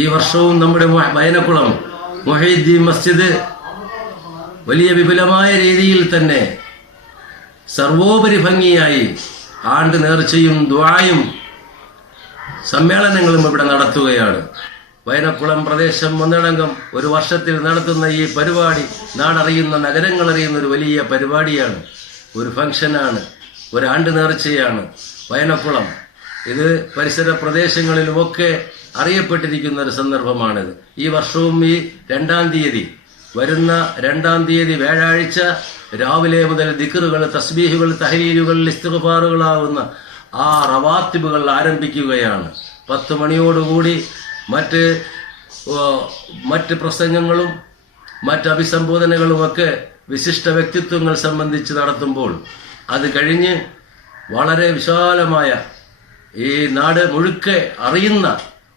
ഈ വർഷവും നമ്മുടെ വയനക്കുളം മുഹീദ്ദീൻ മസ്ജിദ് വലിയ വിപുലമായ രീതിയിൽ തന്നെ സർവോപരി ഭംഗിയായി ആണ്ട് നേർച്ചയും ദുആയും സമ്മേളനങ്ങളും ഇവിടെ നടത്തുകയാണ്. വയനക്കുളം പ്രദേശം ഒന്നടങ്കം ഒരു വർഷത്തിൽ നടത്തുന്ന ഈ പരിപാടി നാടറിയുന്ന നഗരങ്ങളറിയുന്ന ഒരു വലിയ പരിപാടിയാണ്, ഒരു ഫംഗ്ഷനാണ്, ഒരാണ്ട് നേർച്ചയാണ് വയനക്കുളം. ഇത് പരിസര പ്രദേശങ്ങളിലുമൊക്കെ അറിയപ്പെട്ടിരിക്കുന്ന ഒരു സന്ദർഭമാണിത്. ഈ വർഷവും ഈ 2-ാം തീയതി വരുന്ന 2-ാം തീയതി വ്യാഴാഴ്ച രാവിലെ മുതൽ ദിക്റുകൾ, തസ്ബീഹുകൾ, തഹ്ലീലുകൾ, ഇസ്തിഗ്ഫാറുകളാവുന്ന ആ റവാത്തിബുകൾ ആരംഭിക്കുകയാണ്. 10 മണിയോടുകൂടി മറ്റ് പ്രസംഗങ്ങളും മറ്റ് അഭിസംബോധനകളുമൊക്കെ വിശിഷ്ട വ്യക്തിത്വങ്ങൾ സംബന്ധിച്ച് നടത്തുമ്പോൾ അത് കഴിഞ്ഞ് വളരെ വിശാലമായ ഈ നാട് മുഴുക്കെ അറിയുന്ന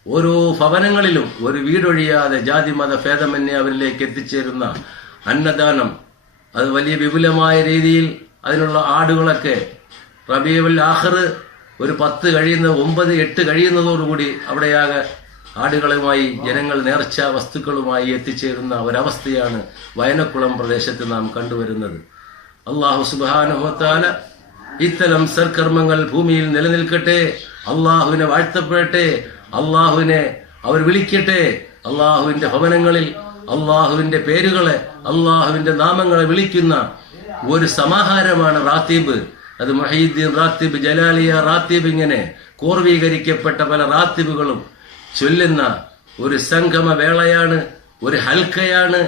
ഓരോ ഭവനങ്ങളിലും ഒരു വീടൊഴിയാതെ ജാതി മത ഭേദമന്യേ അവരിലേക്ക് എത്തിച്ചേരുന്ന അന്നദാനം, അത് വലിയ വിപുലമായ രീതിയിൽ അതിനുള്ള ആടുകളൊക്കെ റബീഉൽ ആഖിർ ഒരു 10 കഴിയുന്ന 9, 8 കഴിയുന്നതോടുകൂടി അവിടെയാകെ ആടുകളുമായി ജനങ്ങൾ നേർച്ച വസ്തുക്കളുമായി എത്തിച്ചേരുന്ന ഒരവസ്ഥയാണ് വയനക്കുളം പ്രദേശത്ത് നാം കണ്ടുവരുന്നത്. അല്ലാഹു സുബ്ഹാനഹു വ തആല ഇത്തരം സൽക്കർമ്മങ്ങൾ ഭൂമിയിൽ നിലനിൽക്കട്ടെ, അള്ളാഹുവിനെ വാഴ്ത്തപ്പെടട്ടെ, അള്ളാഹുവിനെ അവർ വിളിക്കട്ടെ. അള്ളാഹുവിന്റെ ഭവനങ്ങളിൽ അള്ളാഹുവിന്റെ പേരുകളെ, അള്ളാഹുവിന്റെ നാമങ്ങളെ വിളിക്കുന്ന ഒരു സമാഹാരമാണ് റാത്തീബ്. അത് മുഹീദ്ദീൻ റാത്തീബ്, ജലാലിയ റാത്തീബ്, ഇങ്ങനെ പൂർവീകരിക്കപ്പെട്ട പല റാത്തീബുകളും ചൊല്ലുന്ന ഒരു സംഗമ വേളയാണ്, ഒരു ഹൽക്കയാണ്,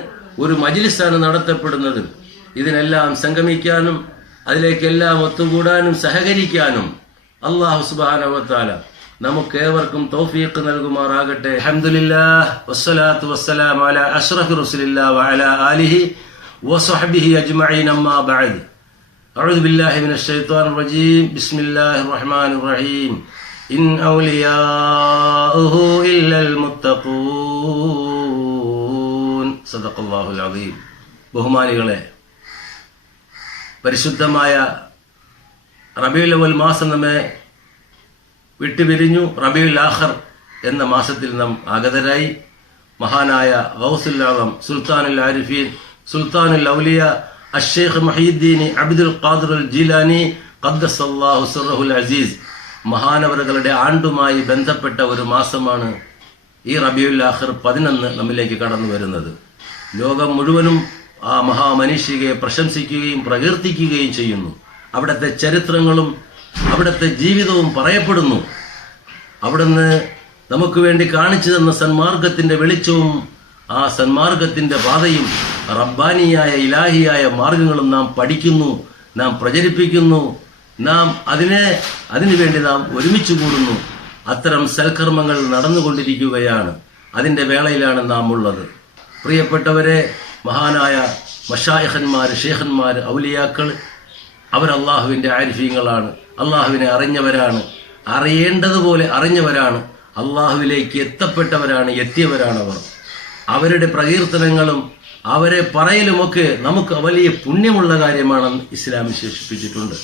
ഒരു മജ്ലിസാണ് നടത്തപ്പെടുന്നത്. ഇതിനെല്ലാം സംഗമിക്കാനും അതിലേക്കെല്ലാം ഒത്തുകൂടാനും സഹകരിക്കാനും അല്ലാഹു സുബ്ഹാനഹു വ തആല നമുക്കേവർക്കും തൗഫീഖ് നൽകുമാറാകട്ടെ. അൽഹംദുലില്ലാഹ് വസ്സലാത്തു വസ്സലാമു അലാ അഷ്റഫി റസൂലില്ലാഹി വഅലാ ആലിഹി വസ്വഹ്ബിഹി അജ്മഈൻ. അമ്മാ ബഅദ്. അഊദു ബില്ലാഹി മിനശ് ശൈത്വാനിർ റജീം. ബിസ്മില്ലാഹിർ റഹ്മാനിർ റഹീം. ഇൻ ഔലിയാഉഹു ഇല്ലൽ മുത്തഖൂൻ. സദഖല്ലാഹുൽ അദീം. ബഹുമാനികളെ, പരിശുദ്ധമായ റബീഉൽ അവ്വൽ മാസം നമ്മെ വിട്ടുപിരിഞ്ഞു. റബീഉൽ ആഖിർ എന്ന മാസത്തിൽ നാം ആഗതരായി. മഹാനായ ഗൗസുൽ ആദം, സുൽത്താനുൽ ആരിഫീൻ, സുൽത്താനുൽ ഔലിയ അഷ്ശൈഖ് മുഹീദ്ദീൻ അബ്ദുൽ ഖാദിർ അൽ ജീലാനി ഖദ്ദസല്ലാഹു സിർറഹുൽ അസീസ് മഹാനവറുകളുടെ ആണ്ടുമായി ബന്ധപ്പെട്ട ഒരു മാസമാണ് ഈ റബീഉൽ ആഖിർ 11 നമ്മിലേക്ക് കടന്നു വരുന്നത്. ലോകം മുഴുവനും ആ മഹാമനീഷികയെ പ്രശംസിക്കുകയും പ്രകീർത്തിക്കുകയും ചെയ്യുന്നു. അവിടുത്തെ ചരിത്രങ്ങളും അവിടുത്തെ ജീവിതവും പറയപ്പെടുന്നു. അവിടുന്ന് നമുക്ക് വേണ്ടി കാണിച്ചു തന്ന സന്മാർഗത്തിന്റെ വെളിച്ചവും ആ സന്മാർഗത്തിന്റെ പാതയും റബ്ബാനിയായ ഇലാഹിയായ മാർഗങ്ങളും നാം പഠിക്കുന്നു, നാം പ്രചരിപ്പിക്കുന്നു, നാം അതിനുവേണ്ടി നാം ഒരുമിച്ച് കൂടുന്നു. അത്തരം സൽക്കർമ്മങ്ങൾ നടന്നുകൊണ്ടിരിക്കുകയാണ്. അതിന്റെ വേളയിലാണ് നാം ഉള്ളത്. പ്രിയപ്പെട്ടവരെ, മഹാനായ മശായിഖന്മാർ, ഷേഖന്മാർ, ഔലിയാക്കൾ, അവർ അള്ളാഹുവിന്റെ ആരിഫീങ്ങളാണ്, അള്ളാഹുവിനെ അറിഞ്ഞവരാണ്, അറിയേണ്ടതുപോലെ അറിഞ്ഞവരാണ്, അള്ളാഹുവിലേക്ക് എത്തപ്പെട്ടവരാണ്, എത്തിയവരാണവർ. അവരുടെ പ്രകീർത്തനങ്ങളും അവരെ പറയലുമൊക്കെ നമുക്ക് വലിയ പുണ്യമുള്ള കാര്യമാണെന്ന് ഇസ്ലാം വിശേഷിപ്പിച്ചിട്ടുണ്ട്.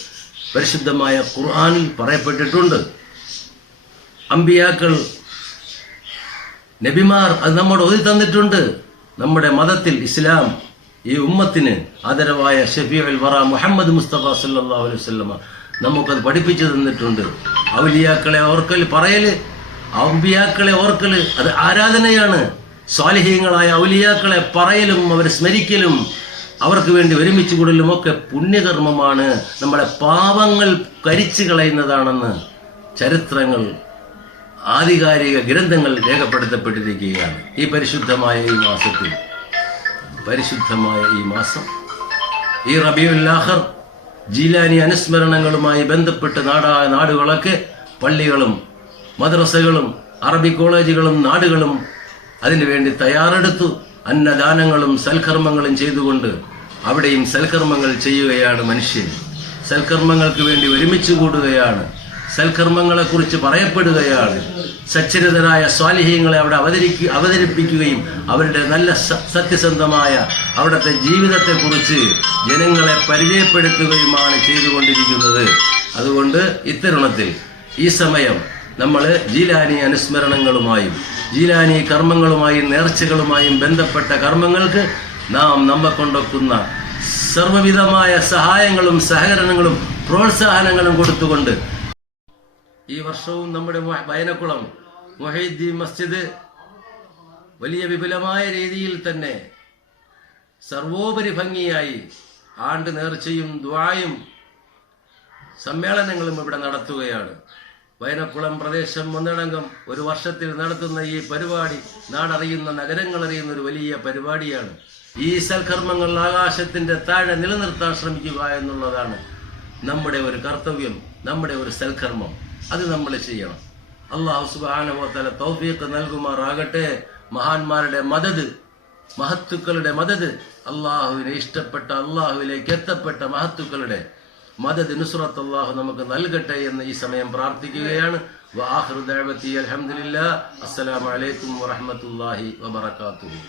പരിശുദ്ധമായ ഖുർആനിൽ പറയപ്പെട്ടിട്ടുണ്ട്. അമ്പിയാക്കൾ, നബിമാർ അത് നമ്മോട് ഓതി തന്നിട്ടുണ്ട്. നമ്മുടെ മതത്തിൽ ഇസ്ലാം ഈ ഉമ്മത്തിന് ആദരവായ ഷഫീഉൽ വറ മുഹമ്മദ് മുസ്തഫ സല്ലല്ലാഹു അലൈഹി വസല്ലമ നമുക്കത് പഠിപ്പിച്ചു തന്നിട്ടുണ്ട്. ഔലിയാക്കളെ ഓർക്കൽ, പറയല്, അമ്പിയാക്കളെ ഓർക്കല് അത് ആരാധനയാണ്. സ്വാലിഹീങ്ങളായ ഔലിയാക്കളെ പറയലും അവരെ സ്മരിക്കലും അവർക്ക് വേണ്ടി ഒരുമിച്ച് കൂടലും ഒക്കെ പുണ്യകർമ്മമാണ്, നമ്മളെ പാപങ്ങൾ കരിച്ചു കളയുന്നതാണെന്ന് ചരിത്രങ്ങൾ, ആധികാരിക ഗ്രന്ഥങ്ങൾ രേഖപ്പെടുത്തപ്പെട്ടിരിക്കുകയാണ്. ഈ പരിശുദ്ധമായ ഈ മാസത്തിൽ, പരിശുദ്ധമായ ഈ മാസം, ഈ റബീഉൽ ആഖിർ ജീലാനി അനുസ്മരണങ്ങളുമായി ബന്ധപ്പെട്ട് നാടുകളൊക്കെ പള്ളികളും മദ്രസകളും അറബി കോളേജുകളും നാടുകളും അതിനുവേണ്ടി തയ്യാറെടുത്തു. അന്നദാനങ്ങളും സൽക്കർമ്മങ്ങളും ചെയ്തുകൊണ്ട് അവിടെയും സൽക്കർമ്മങ്ങൾ ചെയ്യുകയാണ് മനുഷ്യൻ. സൽക്കർമ്മങ്ങൾക്ക് വേണ്ടി ഒരുമിച്ച് കൂടുകയാണ്, സൽക്കർമ്മങ്ങളെക്കുറിച്ച് പറയപ്പെടുകയാണ്. സച്ചരിതരായ സ്വാലിഹീങ്ങളെ അവിടെ അവതരിപ്പിക്കുകയും അവരുടെ നല്ല സത്യസന്ധമായ അവിടുത്തെ ജീവിതത്തെക്കുറിച്ച് ജനങ്ങളെ പരിചയപ്പെടുത്തുകയുമാണ് ചെയ്തുകൊണ്ടിരിക്കുന്നത്. അതുകൊണ്ട് ഇത്തരുണത്തിൽ ഈ സമയം നമ്മൾ ജീലാനി അനുസ്മരണങ്ങളുമായും ജീലാനി കർമ്മങ്ങളുമായും നേർച്ചകളുമായും ബന്ധപ്പെട്ട കർമ്മങ്ങൾക്ക് നാം നമ്മെ കൊണ്ടൊക്കുന്ന സർവ്വവിധമായ സഹായങ്ങളും സഹകരണങ്ങളും പ്രോത്സാഹനങ്ങളും കൊടുത്തുകൊണ്ട് ഈ വർഷവും നമ്മുടെ ബൈനക്കുളം മുഹീദ്ദീൻ മസ്ജിദ് വലിയ വിപുലമായ രീതിയിൽ തന്നെ സർവോപരി ഭംഗിയായി ആണ്ട് നേർച്ചയും ദുആയും സമ്മേളനങ്ങളും ഇവിടെ നടത്തുകയാണ്. വയനക്കുളം പ്രദേശം ഒന്നടങ്കം ഒരു വർഷത്തിൽ നടത്തുന്ന ഈ പരിപാടി നാടറിയുന്ന നഗരങ്ങളറിയുന്ന ഒരു വലിയ പരിപാടിയാണ്. ഈ സൽക്കർമ്മങ്ങൾ ആകാശത്തിന്റെ താഴെ നിലനിർത്താൻ ശ്രമിക്കുക എന്നുള്ളതാണ് നമ്മുടെ ഒരു കർത്തവ്യം, നമ്മുടെ ഒരു സൽക്കർമ്മം. അത് നമ്മൾ ചെയ്യണം. അല്ലാഹു സുബ്ഹാനഹു വ തആല തൗഫീഖ് നൽകുമാറാകട്ടെ. മഹാന്മാരുടെ മദദ്, മഹത്തുക്കളുടെ മദദ്, അള്ളാഹുവിനെ ഇഷ്ടപ്പെട്ട അള്ളാഹുവിലേക്ക് എത്തപ്പെട്ട മഹത്തുക്കളുടെ മദദ് നുസ്രത്ത് അള്ളാഹു നമുക്ക് നൽകട്ടെ എന്ന് ഈ സമയം പ്രാർത്ഥിക്കുകയാണ്. വആഖിറു ദഅവതി അൽഹംദുലില്ലാഹ്. അസ്സലാമു അലൈക്കും വറഹ്മത്തുള്ളാഹി വബറകാതുഹു.